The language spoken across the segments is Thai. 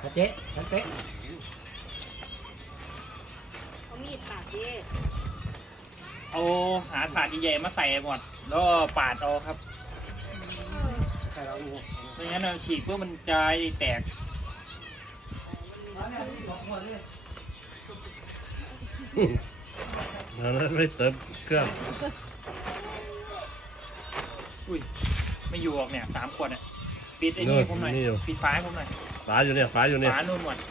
เจ๊ฉันเป๊ะเอามีดปาดดิเอาหาถาดใหญ่ๆมาใส่หมดแล้วปาดเอาครับใครเราดูไม่งั้นเราฉีกเพื่อมันจะแตกแล้วไม่เติมเครื่องอุ้ยไม่อยู่หรอกเนี่ย3 ขวดเนี่ยปิดไอ้นี่ผมหน่อยปิดฝาให้ผมหน่อยฝาอยู่เนี่ยฝาอยู่เนี่ยฝานู่นหมด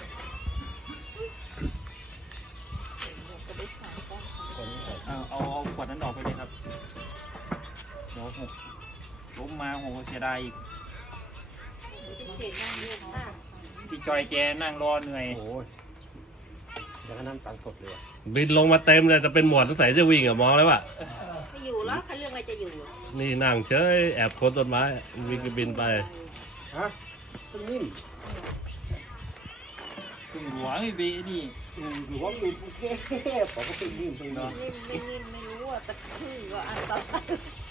เอาขวดนั้นออกไปเลยครับเดี๋ยวหกล้มมาโหเสียดายอีกเศษนั่งเยอะมากพี่จอยแกนั่งรอเหนื่อยโอ้ยแล้วก็น้ำตาลสดเลยบินลงมาเต็มเลยจะเป็นหมวดสงสัยจะวิ่งอะมองแล้วว่ะไม่อยู่แล้วใครเรื่องอะไรจะอยู่นี่นั่งเฉยแอบโคนต้นไม้วิ่งก็บินไปฮะเป็นนิ่มถึงหัวไม่บีนี่อยู่ว่าอยู่กรุงเทพผมก็เป็นนิ่มตรงนั้นนิ่มไม่นิ่มไม่รู้อ่ะแต่พึ่งก็อันตราย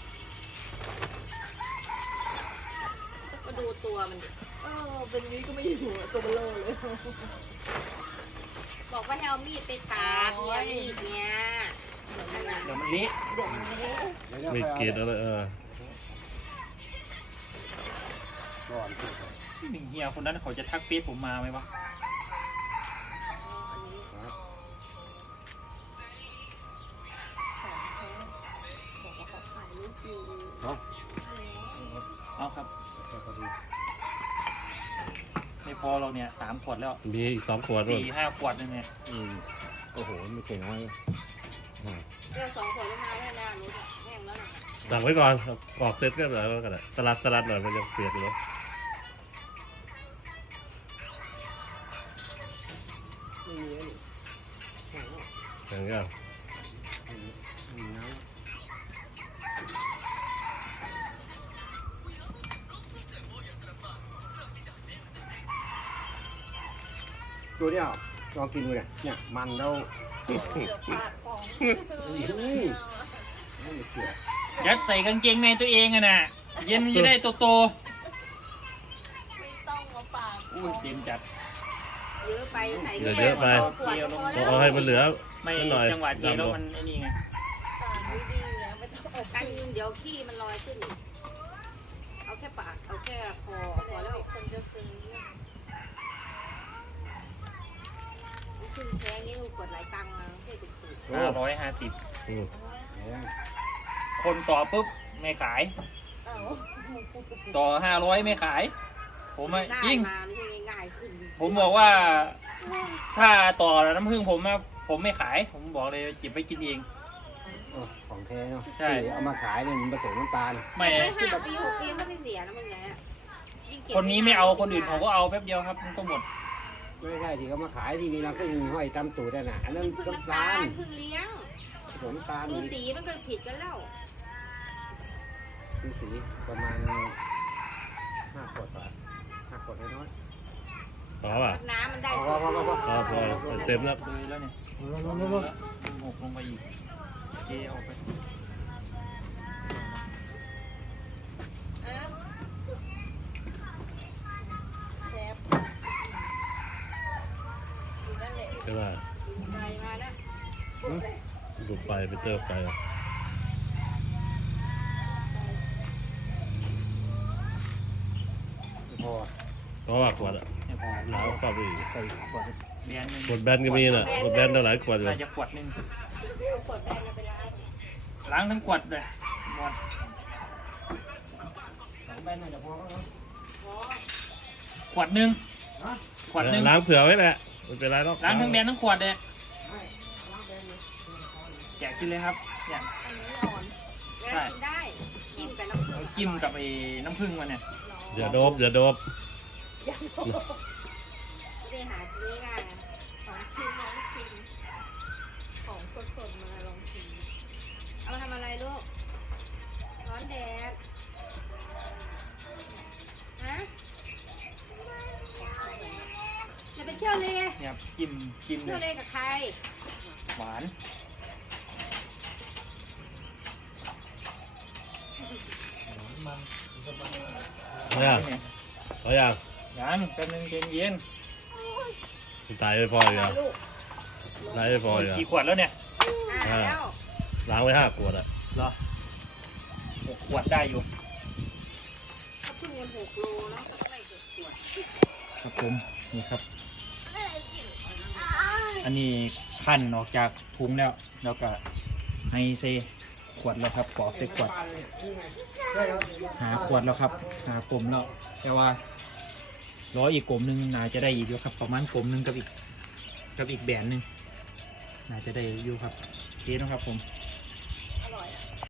ก็ดูตัวมันดิเป็นนี้ก็ไม่อยู่ตัวเบลอเลยบอกว่าให้เอามีดไปตัดเนี่ยมีดเนี่ยเหมือนกันนะเดี๋ยวมันเละเดี๋ยวมันเละไม่เกลียดอะไรก่อนเฮียคนนั้นเขาจะทักเฟซผมมาไหมวะอันนี้บอกว่าเขาถ่ายรูปอยู่เนาะเอาครับไม่พอเราเนี่ย3 ขวดแล้วมีอีก2 ขวดด้วย 4-5 ขวดนึงเนี่ยโอ้โหไม่เก่งน้อยเรื่อง2 ขวดไม่มาแล้วนะรู้จักแห้งแล้วนะสั่งไว้ก่อนกรอกเสร็จก็แล้วกันสลัดหน่อยมันยังเปียกอยู่เลยไม่มีเลยอย่างเงี้ยมีน้ำตัวเนี้ยลองกินดูเนี่ยมันแล้วเดี๋ยวปากของนี่ไม่เสียยัดใส่กางเกงในตัวเองอะน่ะเย็นจะได้โตไม่ต้องมาปากๆอุ้ยเต็มจัดเยอะไปใส่เดี๋ยวเยอะไปขวดก็พอแล้วเอาให้มันเหลือไม่หน่อยจังหวะเจแล้วมันไอ้นี่ไงปากไม่ดีนะไม่ต้องเอากันเดี๋ยวขี้มันลอยขึ้นอีกเอาแค่ปากเอาแค่คอพอแล้วคนจะซื้อขึ้นแพงนี่กดหลายตังค์นะไม่ถูก 550 อืมคนต่อปุ๊บไม่ขายๆเอาต่อ500ไม่ขาย ผมอะได้จริงมาไม่ใช่ง่ายๆขึ้นผมบอกว่า ถ้าต่อน้ำผึ้งผมอะผมไม่ขาย ผมบอกเลยเก็บไว้กินเองของแท้เนาะใช่เอามาขายเนี่ยมันผสมน้ำตาลไม่เก็บไป5 ปี 6 ปีไม่ได้เสียนะมึงไงอะยิ่งเก็บคนนี้ไม่เอาคนอื่นเขาก็เอาแป๊บเดียวครับมันก็หมดไม่ใช่ที่เขามาขายที่มีน้ำผึ้งห้อยตามตูดน่ะอันนั้นพึ่งน้ำน้ำตาตาลลพึ่งเลี้ยงผสมน้ำตาลดูสีมันก็ผิดกันแล้วดูสีประมาณ5 ขวดป่ะ5 ขวดน้อยพอป่ะน้ำมันได้พอพอเต็มแล้วเลยแล้วเนี่ยๆหกลงไปอีกเทออกไปใช่ป่ะใส่มาแล้วดูดไปไปเติมไปพอเพราะว่าขวดอะเนี่ยพอหนาวเข้าไปอีกใส่ขวดแบนหนึงขวดแบนก็มีน่ะขวดแบนตั้งหลายขวดอยู่น่าจะขวดหนึงกดแบนไปล้างล้างทั้งขวดเลยหมด 2 แบนน่าจะพอแล้วพอขวดหนึงขวดหนึงล้างเผื่อไว้แหละไม่เป็นไรหรอกล้างทั้งแบนทั้งขวดเลยแจกกินเลยครับเนี่ยอันนี้อ่อนแล้วกินได้จิ้มกับน้ำผึ้งเอาจิ้มกับไอ้น้ำผึ้งมันเนี่ยอย่าโดบอย่าโดบยังไม่ได้หาซื้อง่ายนะของชิมลองชิมของสดๆมาลองชิมเอามาทำอะไรลูกร้อนแดดฮะจะไปเที่ยวเลยไงเนี่ยจิ้มเลเที่ยวย เลยกับใครหวานเอาอย่างเนี่ยเอาอย่างยังแป๊บนึงเย็นตายไม่พออีกไปอ่ะลูกตายไม่พออีกอ่ะกี่ขวดแล้วเนี่ยแล้วล้างไว้5 ขวดอ่ะเหรอ6 ขวดได้อยู่ถ้าเพิ่งวัน6 โลแล้วก็ไม่6 ขวดครับผมนี่ครับ อันนี้ขั้นออกจากถุงแล้วก็ให้เซขวดแล้วครับปอกใส่ขวด หาขวดแล้วครับ หากลมแล้ว แต่ว่าอีกกลมหนึงน่าจะได้อีกอยู่ครับ ประมาณกลมหนึงกับอีกแบรนด์หนึงน่าจะได้อยู่ครับโอเคนะครับผม